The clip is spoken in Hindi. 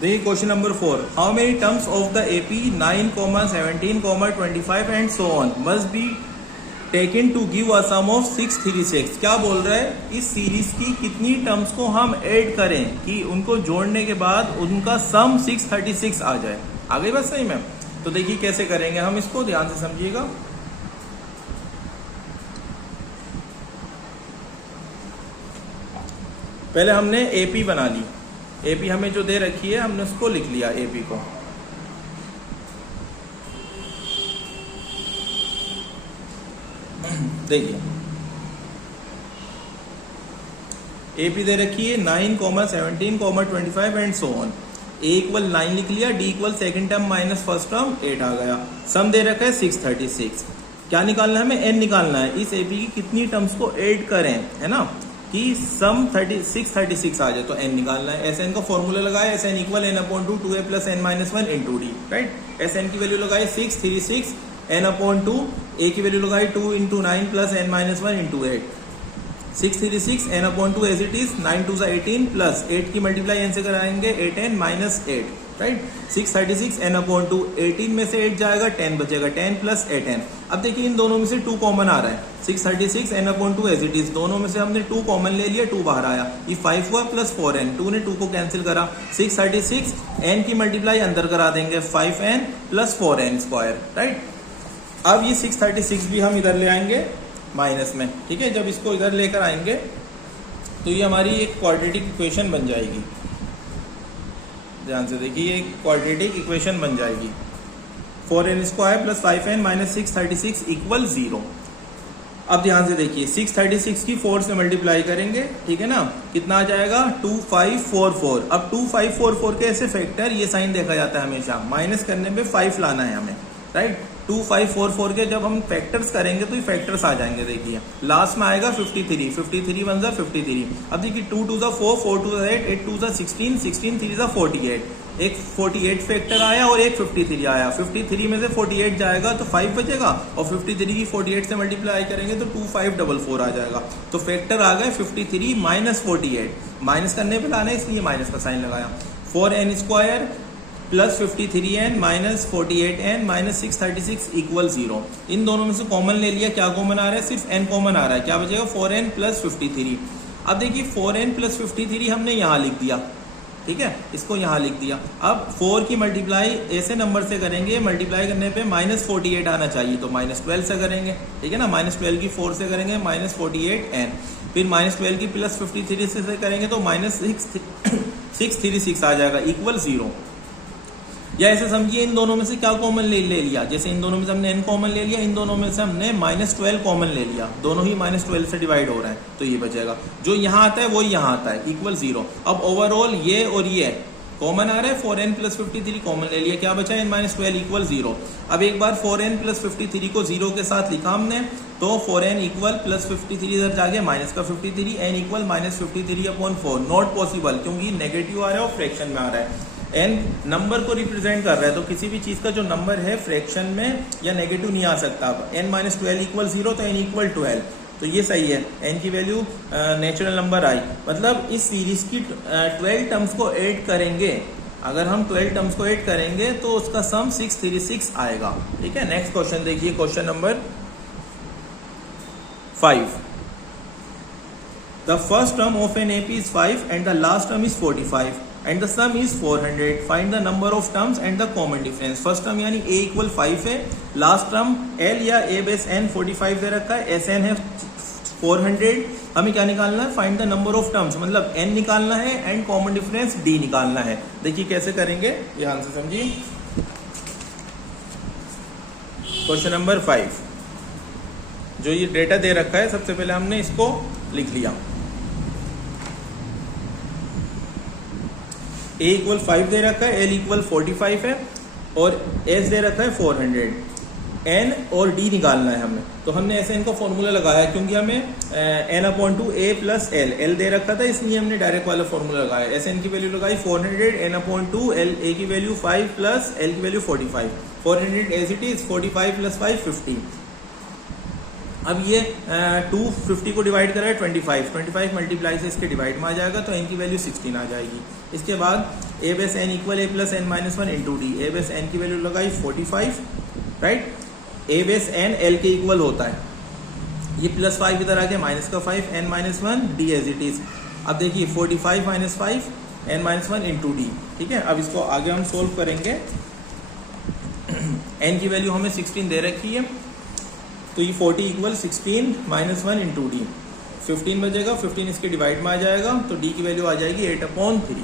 देखिए question number 4, how many terms of the AP 9, 17, 25 and so on must be taken to give a sum of 636। क्या बोल रहा है, इस सीरीज की कितनी टर्म्स को हम ऐड करें कि उनको जोड़ने के बाद उनका सम 636 आ जाए। आ गई बात सही में? तो देखिए कैसे करेंगे हम इसको, ध्यान से समझिएगा। पहले हमने एपी बना ली, एपी हमें जो दे रखी है हमने उसको लिख लिया एपी को। देखिए एपी दे रखी है 9, 17, 25 and so on. A equal 9 लिख लिया, D equal second term minus first term 8 आ गया। सम दे रखा है 636। क्या निकालना है हमें? एन निकालना है। इस एपी की कितनी टर्म्स को ऐड करें, है ना, कि सम 636 आ जाए, तो एन निकालना है। एस एन का फॉर्मूला लगाया, S n equal n upon 2a plus n minus 1 into d, right. S n की वैल्यू लगाई 636 एन अपॉन 2, ए की वैल्यू लगाई 2 into 9 plus n minus 1 into 8। 636 n upon 2 as it is, 9 2 18 plus 8 की मल्टीप्लाई एन से कराएंगे 8 n minus 8, right. 636 n upon 2, 18 में से 8 जाएगा, 10 बचेगा, 10 प्लस 8 एन। अब देखिए इन दोनों में से 2 कॉमन आ रहा है। 636 n upon 2 as it is, दोनों में से हमने 2 कॉमन ले लिया, 2 बाहर आया, ये 5 हुआ प्लस 4 एन, 2 ने 2 को कैंसिल करा। 636 एन की मल्टीप्लाई अंदर करा देंगे, 5 n plus 4 n square, right. अब ये 636 भी हम इधर ले आएंगे माइनस में, ठीक है। जब इसको इधर लेकर आएंगे तो ये हमारी एक क्वाड्रेटिक इक्वेशन बन जाएगी। ध्यान से देखिए, एक क्वाड्रेटिक इक्वेशन बन जाएगी। 4n square plus 5n minus 636 equal 0। अब ध्यान से देखिए, 636 की 4 से मल्टीप्लाई करेंगे, ठीक है ना, कितना आ जाएगा? 2544। अब 2544 के ऐसे फैक्टर, ये साइन देखा जाता है हमेशा, माइनस करने पे 5 लाना है हमें, राइट। 2544 के जब हम फैक्टर्स करेंगे तो ये फैक्टर्स आ जाएंगे। देखिए लास्ट में आएगा 53, 53 1 जा 53। अब देखिए 2 2 जा 4, 4 2 जा 8, 8 2 जा 16, 16 3 जा 48। एक 48 फैक्टर आया और एक 53 आया। 53 में से 48 जाएगा तो 5 बचेगा, और 53 की 48 से मल्टीप्लाई करेंगे तो 2544 आ जाएगा। तो फैक्टर आ गए 53 माइनस 48, माइनस करने पे लाना है इसलिए माइनस का साइन लगाया। 4n square plus 53n minus 48n minus 636 equal 0। इन दोनों में से कॉमन ले लिया, क्या कॉमन आ रहा है? सिर्फ n कॉमन आ रहा है। क्या बचेगा? 4n plus 53। अब देखिए 4n प्लस 53 हमने यहाँ लिख दिया, ठीक है, इसको यहाँ लिख दिया। अब 4 की मल्टीप्लाई ऐसे नंबर से करेंगे, मल्टीप्लाई करने पे माइनस 48 आना चाहिए, तो माइनस 12 से करेंगे, ठीक है ना। माइनस 12 की 4 से करेंगे माइनस 48n, फिर माइनस 12 की प्लस 53 से करेंगे तो माइनस 636 आ जाएगा इक्वल 0। या ऐसे समझिए, इन दोनों में से क्या कॉमन ले लिया, जैसे इन दोनों में से हमने n कॉमन ले लिया, इन दोनों में से हमने माइनस 12 कॉमन ले लिया, दोनों ही माइनस 12 से डिवाइड हो रहे हैं, तो ये बचेगा। जो यहाँ आता है वो यहाँ आता है, इक्वल 0। अब ओवरऑल ये और ये कॉमन आ रहा है, 4n प्लस 53 कॉमन ले लिया, क्या बचा? n minus 12 equal 0। अब एक बार 4n प्लस 53 को 0 के साथ लिखा हमने, तो 4n इक्वल प्लस 53 इधर जाके माइनस का 53, n equal minus 53 upon 4। Not possible, क्योंकि नेगेटिव आ रहा है और फ्रैक्शन में आ रहा है। n नंबर को रिप्रेजेंट कर रहा है, तो किसी भी चीज का जो नंबर है फ्रैक्शन में या नेगेटिव नहीं आ सकता। अब n माइनस 12 इक्वल 0, तो n इक्वल 12, तो ये सही है। n की वैल्यू नेचुरल नंबर आई, मतलब इस सीरीज की 12 टर्म्स को ऐड करेंगे। अगर हम 12 टर्म्स को ऐड करेंगे तो उसका सम 636 आएगा, ठीक है। नेक्स्ट क्वेश्चन देखिए, question number 5। The first term of an AP is 5 and the last term is 45 and the sum is 400. Find the number of terms and the common difference. First term यानी a इक्वल 5 है, लास्ट टर्म l या a बेस n 45 दे रखा है, sn है 400। हमें क्या निकालना है? Find the number of terms, मतलब n निकालना है एंड कॉमन डिफरेंस d निकालना है। देखिए कैसे करेंगे, ध्यान से समझिए। क्वेश्चन नंबर 5, जो ये डेटा दे रखा है, सबसे पहले हमने इसको लिख लिया। a इक्वल 5 दे रखा है, l इक्वल 45 है, और s दे रखा है 400। n और d निकालना है हमें, तो हमने ऐसे इनका फॉर्मूला लगाया, क्योंकि हमें n upon 2 a plus l दे रखा था, इसलिए हमने डायरेक्ट वाला फॉर्मूला लगाया। ऐसे n की वैल्यू लगाई 400, n अपॉन 2 l, a की वैल्यू 5 प्लस l की value 45। 400 as it is, 45 plus 5 50। अब ये 250 को डिवाइड करा है 25 मल्टीप्लाई से इसके डिवाइड में आ जाएगा, तो n की वैल्यू 16 आ जाएगी। इसके बाद a base n equal a plus n minus one into D. A base n की वैल्यू लगाई 45, right. a base n l के इक्वल होता है, ये प्लस 5 इधर आ गया, माइनस का 5, n minus one d as it is. अब देखिए 45 minus 5 n minus one into d, ठीक है। अब इसको आगे हम सोल्व करेंगे। n की वैल्यू हमें 16 दे रखी है, तो ये 40 equal 16 minus one into D, 15 बचेगा, 15 इसके डिवाइड में आ जाएगा, तो डी की वैल्यू आ जाएगी 8/3।